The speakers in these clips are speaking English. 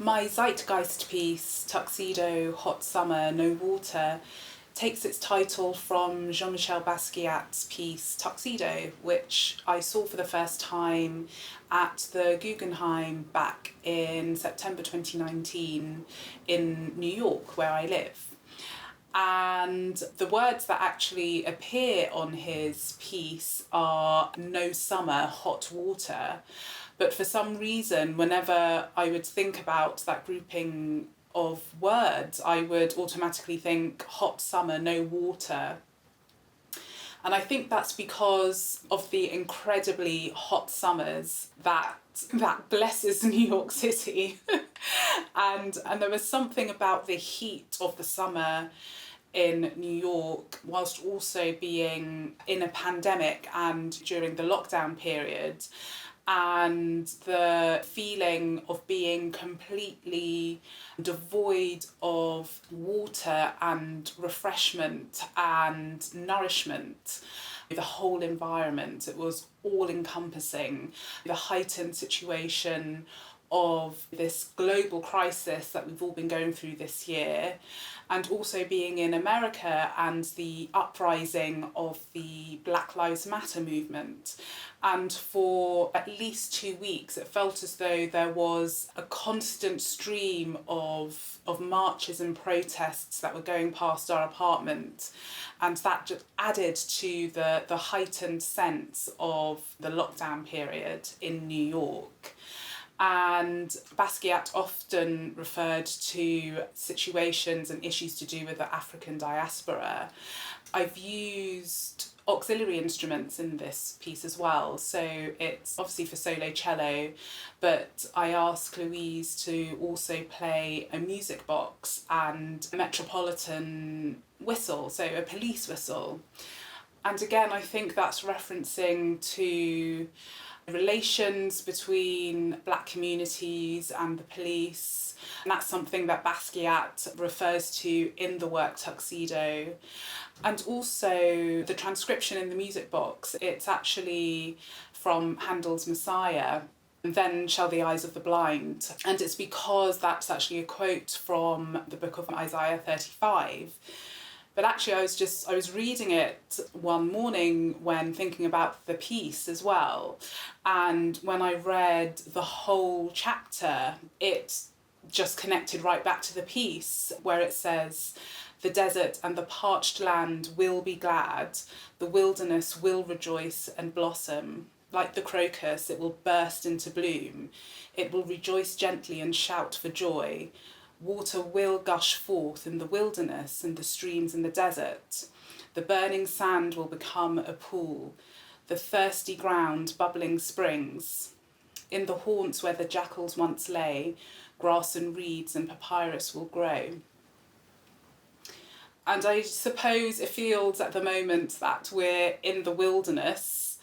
My Zeitgeist piece, Tuxedo, Hot Summer, No Water, takes its title from Jean-Michel Basquiat's piece Tuxedo, which I saw for the first time at the Guggenheim back in September 2019 in New York, where I live. And the words that actually appear on his piece are no summer, hot water. But for some reason, whenever I would think about that grouping of words, I would automatically think hot summer, no water. And I think that's because of the incredibly hot summers that blesses New York City. And there was something about the heat of the summer in New York, whilst also being in a pandemic and during the lockdown period, and the feeling of being completely devoid of water and refreshment and nourishment. The whole environment, it was all encompassing. The heightened situation of this global crisis that we've all been going through this year, and also being in America and the uprising of the Black Lives Matter movement. And for at least 2 weeks, it felt as though there was a constant stream of marches and protests that were going past our apartment. And that just added to the heightened sense of the lockdown period in New York. And Basquiat often referred to situations and issues to do with the African diaspora. I've used auxiliary instruments in this piece as well, so it's obviously for solo cello, but I asked Louise to also play a music box and a metropolitan whistle, so a police whistle. And again, I think that's referencing to relations between Black communities and the police. And that's something that Basquiat refers to in the work Tuxedo. And also the transcription in the music box, it's actually from Handel's Messiah, and then shall the eyes of the blind. And it's because that's actually a quote from the book of Isaiah 35. But actually I was reading it one morning when thinking about the piece as well. And when I read the whole chapter, it just connected right back to the piece where it says, "The desert and the parched land will be glad, the wilderness will rejoice and blossom. Like the crocus, it will burst into bloom. It will rejoice gently and shout for joy. Water will gush forth in the wilderness and the streams in the desert. The burning sand will become a pool, the thirsty ground bubbling springs. In the haunts where the jackals once lay, grass and reeds and papyrus will grow." And I suppose it feels at the moment that we're in the wilderness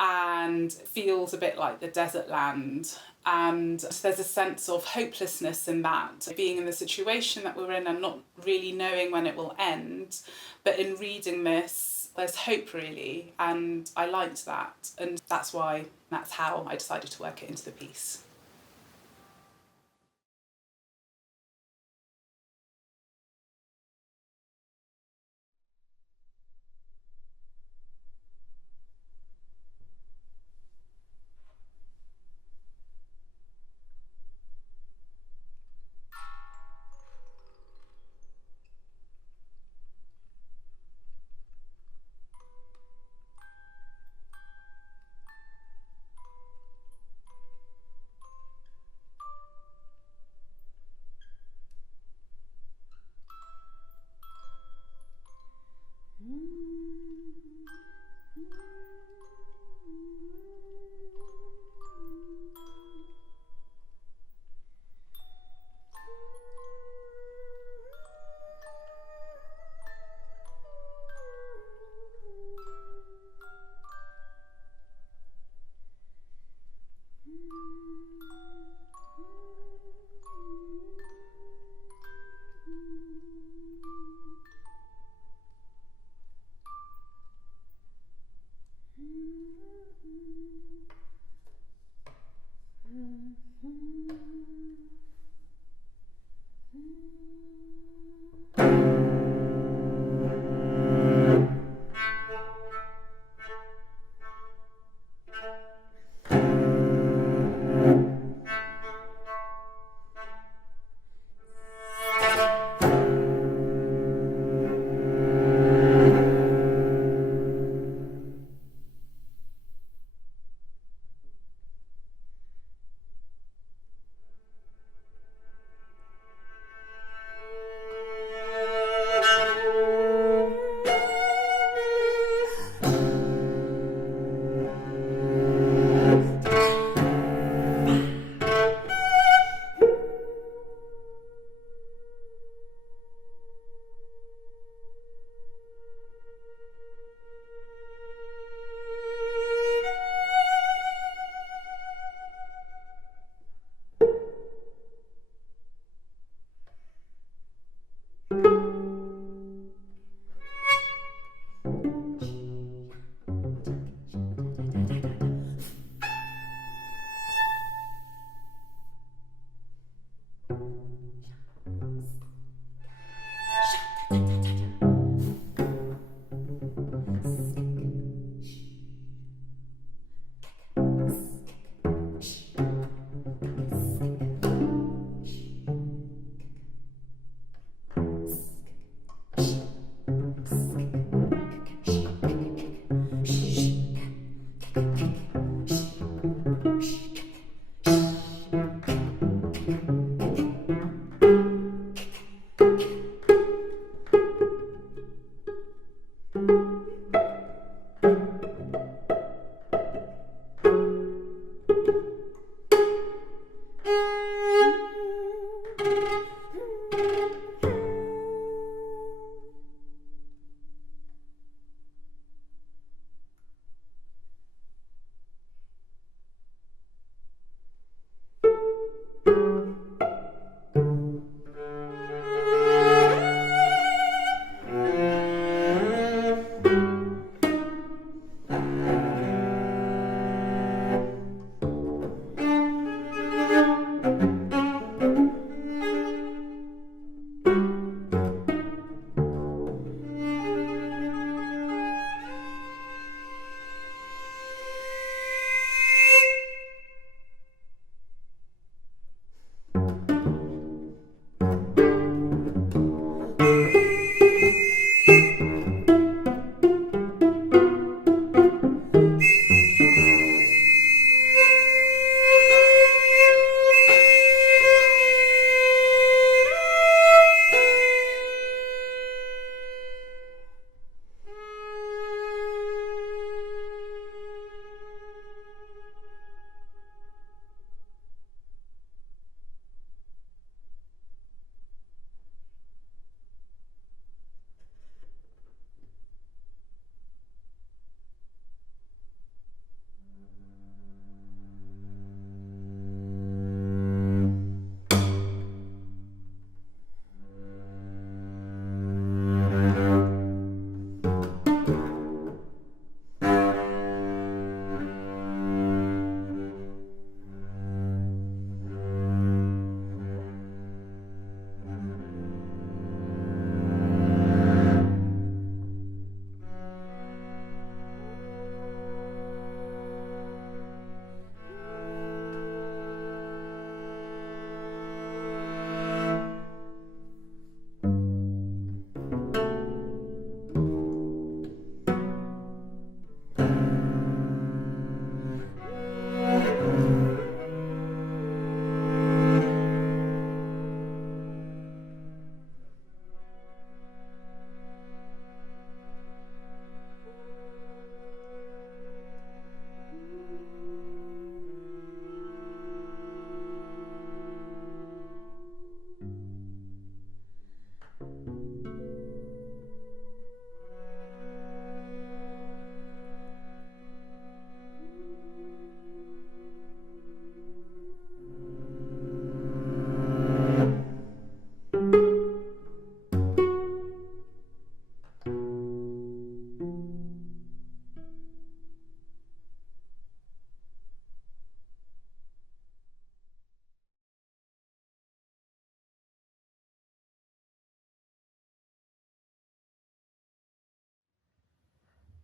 and it feels a bit like the desert land. And there's a sense of hopelessness in that, being in the situation that we're in and not really knowing when it will end. But in reading this, there's hope really, and I liked that. And that's how I decided to work it into the piece.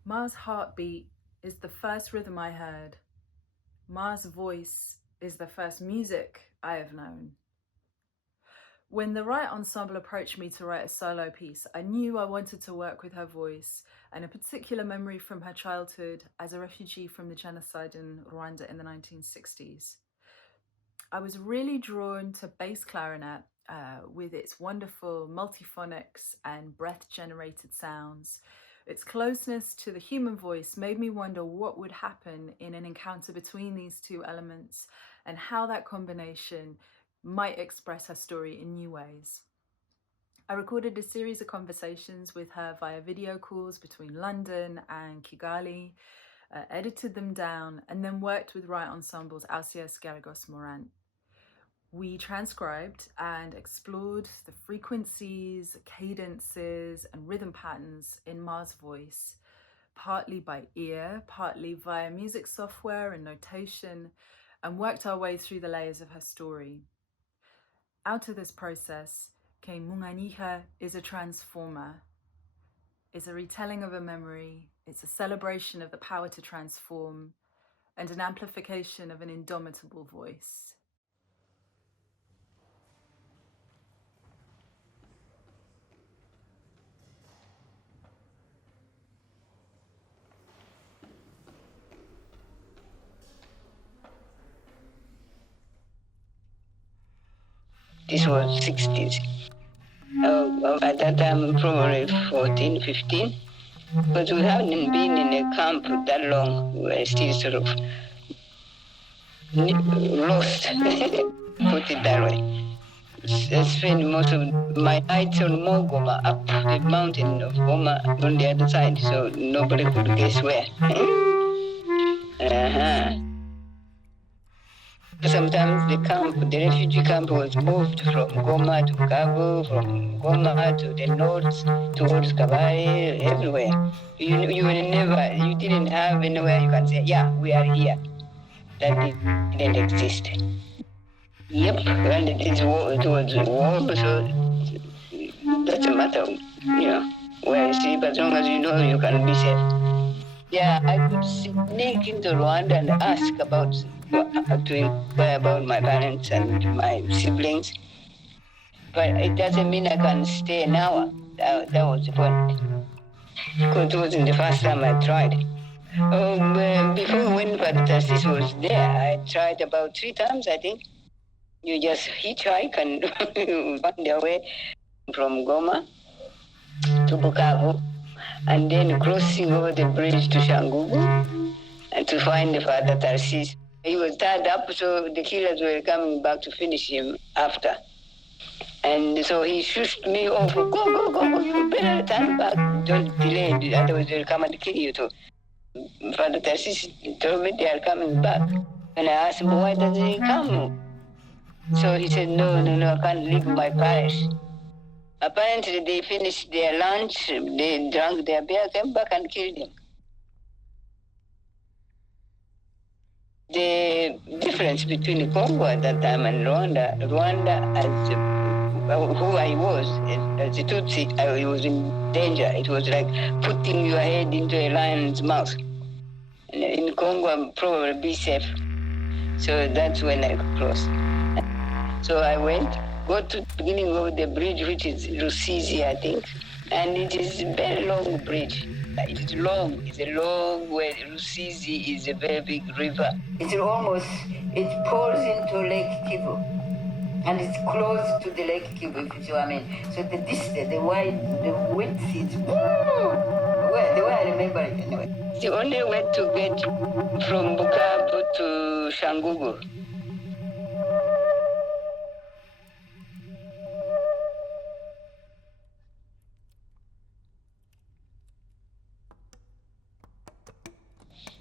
Ma's heartbeat is the first rhythm I heard. Ma's voice is the first music I have known. When the Riot Ensemble approached me to write a solo piece, I knew I wanted to work with her voice and a particular memory from her childhood as a refugee from the genocide in Rwanda in the 1960s. I was really drawn to bass clarinet with its wonderful multiphonics and breath-generated sounds. Its closeness to the human voice made me wonder what would happen in an encounter between these two elements and how that combination might express her story in new ways. I recorded a series of conversations with her via video calls between London and Kigali, edited them down, and then worked with Riot Ensemble's Alcias Garagos Morant. We transcribed and explored the frequencies, cadences, and rhythm patterns in Ma's voice, partly by ear, partly via music software and notation, and worked our way through the layers of her story. Out of this process came Munganika is a transformer. It's a retelling of a memory, it's a celebration of the power to transform, and an amplification of an indomitable voice. This was 60s. At that time, probably 14, 15. But we haven't been in a camp that long. We were still sort of lost, put it that way. I spent most of my nights on Goma, up the mountain of Goma on the other side, so nobody could guess where. Sometimes the refugee camp was moved from Goma to Cabo, from Goma to the north, towards Kabare, everywhere. You didn't have anywhere you can say, yeah, we are here. That didn't exist. Yep, and it was warm, so it doesn't matter, where you sleep, as long as you know you can be safe. Yeah, I could sneak into Rwanda and ask to inquire about my parents and my siblings. But it doesn't mean I can stay an hour. That was the point. Because it wasn't the first time I tried. Before when Father Tarsis was there, I tried about 3 times, I think. You just hitchhike and find your way from Goma to Bukavu, and then crossing over the bridge to Shangugu and to find the Father Tarsis. He was tied up, so the killers were coming back to finish him after. And so he shushed me off, go, you better turn back, don't delay, otherwise they'll come and kill you too. Father Tarsis told me they are coming back. And I asked him, why doesn't he come? So he said, no, I can't leave my parish. Apparently they finished their lunch, they drank their beer, came back and killed him. The difference between Congo at that time and Rwanda as who I was, as a Tutsi, I was in danger. It was like putting your head into a lion's mouth. And in Congo, I'll probably be safe. So that's when I crossed. So I got to the beginning of the bridge, which is Rusizi, I think. And it is a very long bridge. It's a long way. Rusizi is a very big river. It pours into Lake Kivu. And it's close to the Lake Kivu, if you see what I mean. So the distance, the width is, the way I remember it anyway. The only way to get from Bukavu to Shangugu.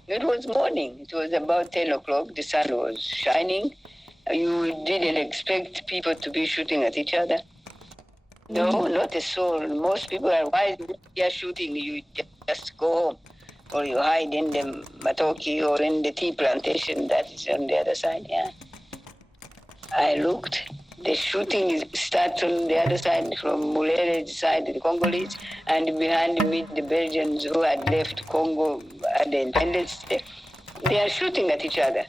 It was morning. It was about 10 o'clock. The sun was shining. You didn't expect people to be shooting at each other. No, not a soul. Most people are, why you're shooting? You just go home. Or you hide in the matoki or in the tea plantation that is on the other side, yeah. I looked. The shooting starts on the other side, from Mulere's side, the Congolese, and behind me, the Belgians who had left Congo at the independence. They are shooting at each other.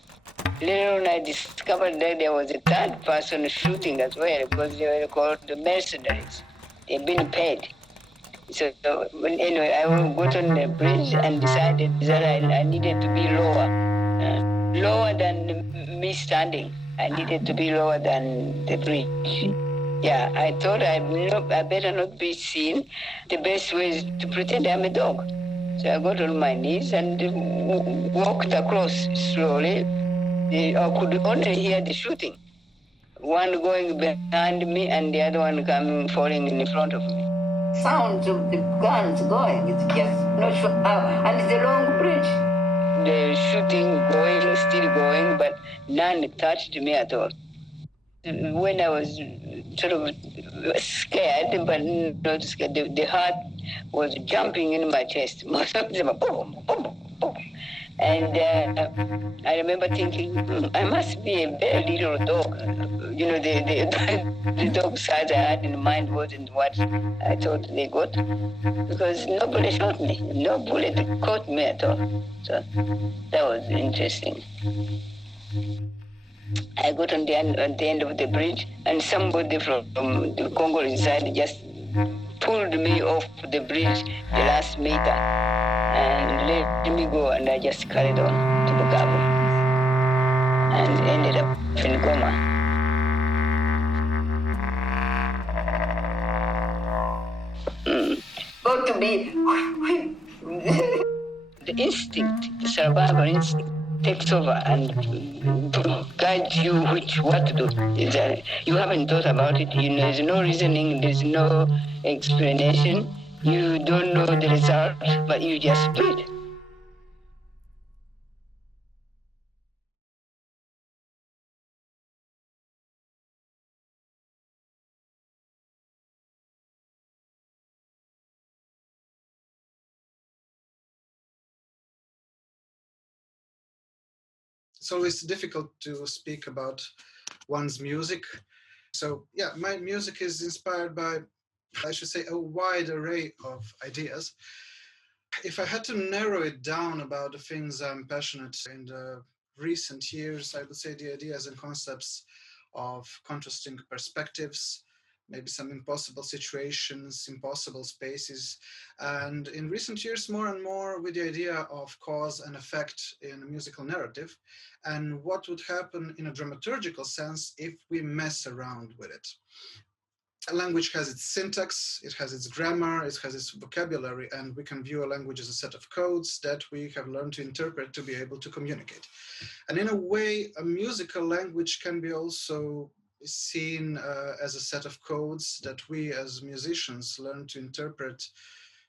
Later on, I discovered that there was a third person shooting as well, because they were called the mercenaries. They've been paid. So anyway, I got on the bridge and decided that I needed to be lower than me standing. I needed to be lower than the bridge. Yeah, I thought I better not be seen. The best way is to pretend I'm a dog. So I got on my knees and walked across slowly. I could only hear the shooting. One going behind me and the other one falling in front of me. Sounds of the guns going, it's just not sure how. And it's a long bridge. The shooting going, still going, but none touched me at all. When I was sort of scared, but not scared, the heart was jumping in my chest. Most of them were boom, boom, boom. And I remember thinking, I must be a very little dog. You know, the dog size I had in mind wasn't what I thought they got, because nobody shot me. No bullet caught me at all. So that was interesting. I got on the end of the bridge, and somebody from the Congolese side just pulled me off the bridge the last meter and let me go, and I just carried on to Bukavu and ended up in Goma. Got to be the instinct, the survival instinct takes over and guides you what to do. You haven't thought about it. You know, there's no reasoning, there's no explanation. You don't know the result, but you just do it. It's always difficult to speak about one's music. So yeah, my music is inspired by, I should say, a wide array of ideas. If I had to narrow it down about the things I'm passionate in the recent years, I would say the ideas and concepts of contrasting perspectives, maybe some impossible situations, impossible spaces, and in recent years more and more with the idea of cause and effect in a musical narrative, and what would happen in a dramaturgical sense if we mess around with it. A language has its syntax, it has its grammar, it has its vocabulary, and we can view a language as a set of codes that we have learned to interpret to be able to communicate. And in a way, a musical language can be also seen as a set of codes that we as musicians learn to interpret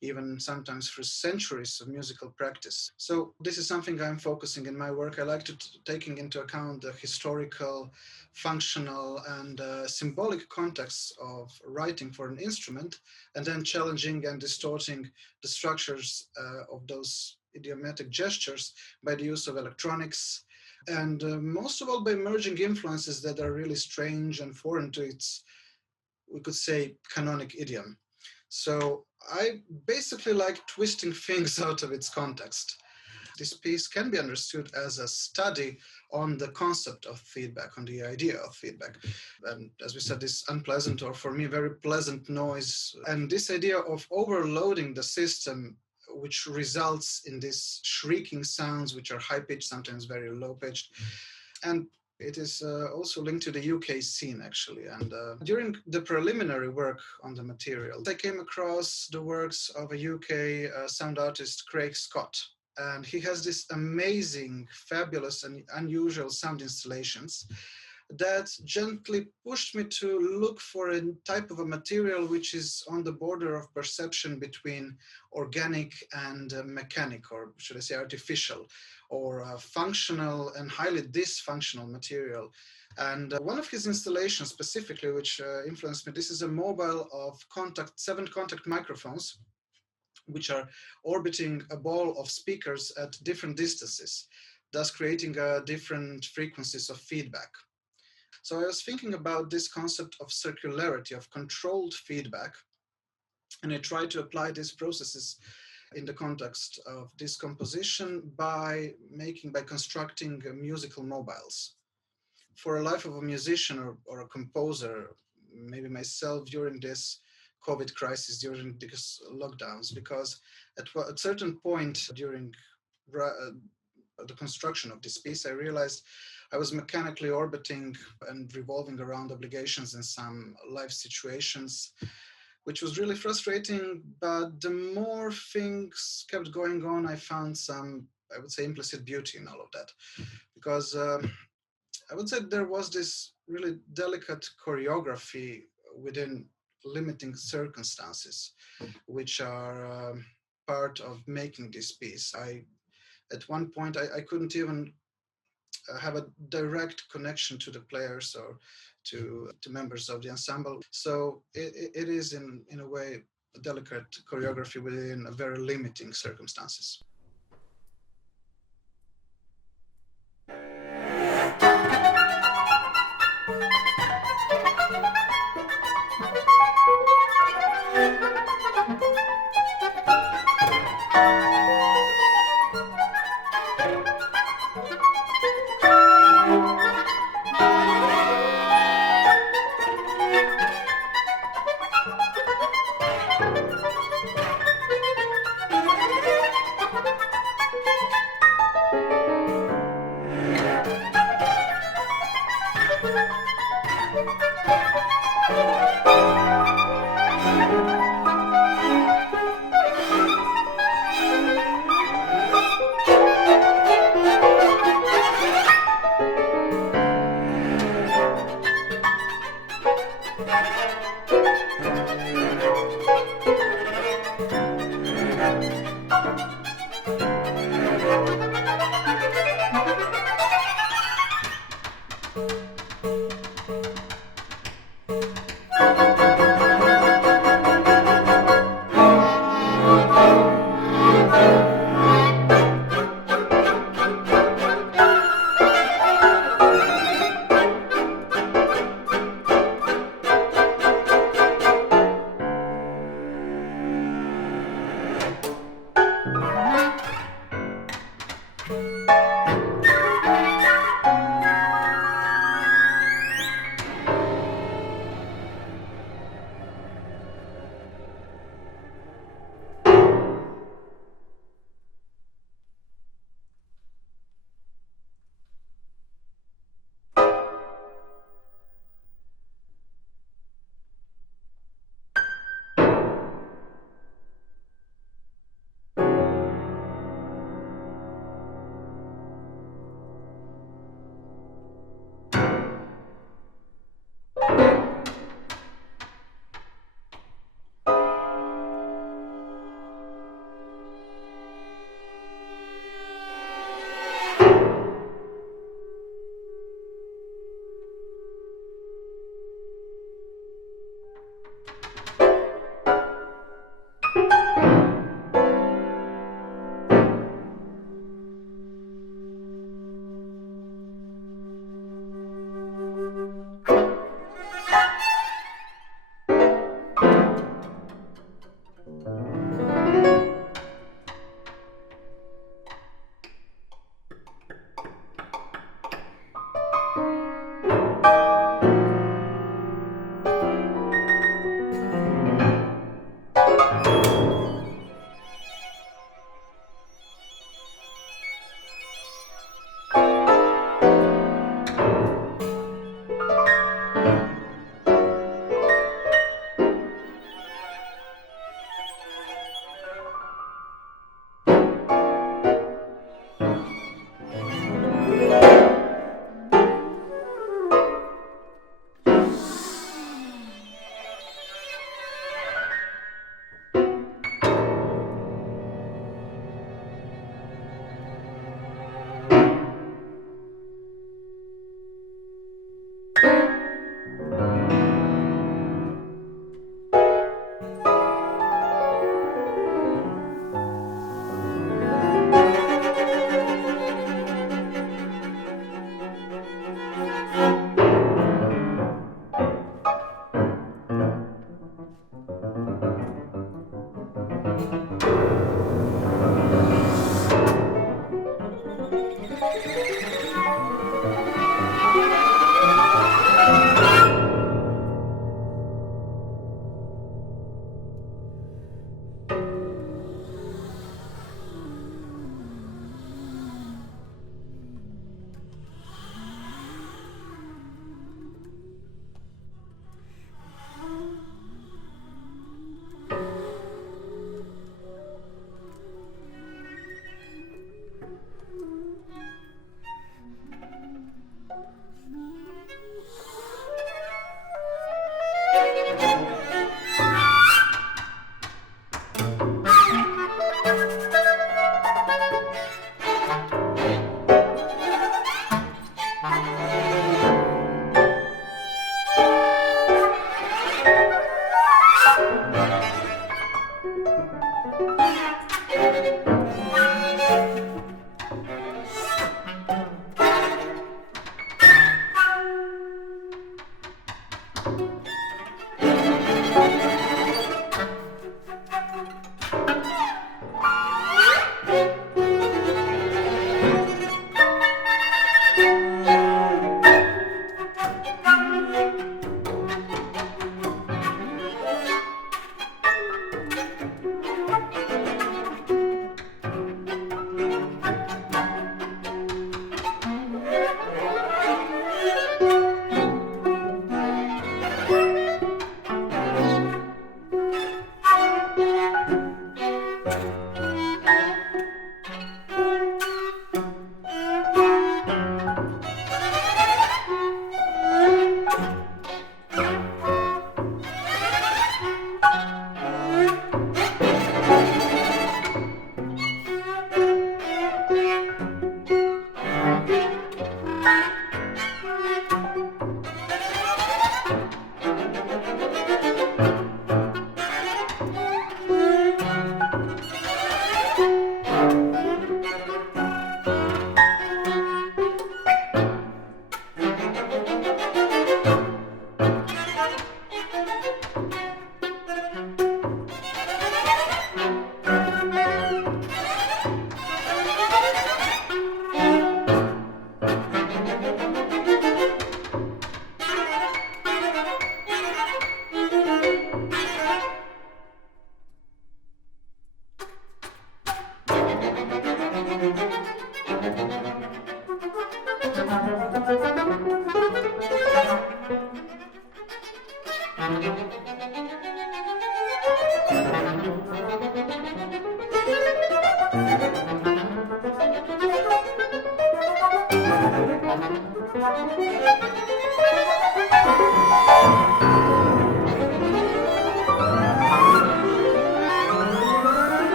even sometimes for centuries of musical practice. So this is something I'm focusing in my work. I like to taking into account the historical, functional, and symbolic context of writing for an instrument, and then challenging and distorting the structures of those idiomatic gestures by the use of electronics, and most of all by merging influences that are really strange and foreign to its, we could say, canonic idiom. So I basically like twisting things out of its context. This piece can be understood as a study on the concept of feedback, on the idea of feedback. And as we said, this unpleasant, or for me, very pleasant noise, and this idea of overloading the system, which results in these shrieking sounds, which are high-pitched, sometimes very low-pitched. And it is also linked to the UK scene, actually. And during the preliminary work on the material, I came across the works of a UK sound artist, Craig Scott. And he has this amazing, fabulous, and unusual sound installations that gently pushed me to look for a type of a material which is on the border of perception between organic and mechanic, or should I say artificial, or functional and highly dysfunctional material. And one of his installations specifically, which influenced me, this is a mobile of 7 contact microphones, which are orbiting a ball of speakers at different distances, thus creating different frequencies of feedback. So I was thinking about this concept of circularity, of controlled feedback, and I tried to apply these processes in the context of this composition by constructing musical mobiles. For a life of a musician or a composer, maybe myself during this COVID crisis, during these lockdowns, because at a certain point during the construction of this piece, I realized I was mechanically orbiting and revolving around obligations in some life situations, which was really frustrating. But the more things kept going on, I found some, I would say, implicit beauty in all of that. Because I would say there was this really delicate choreography within limiting circumstances, which are part of making this piece. At one point, I couldn't even have a direct connection to the players or to members of the ensemble. So it is in a way a delicate choreography within a very limiting circumstances.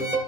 you.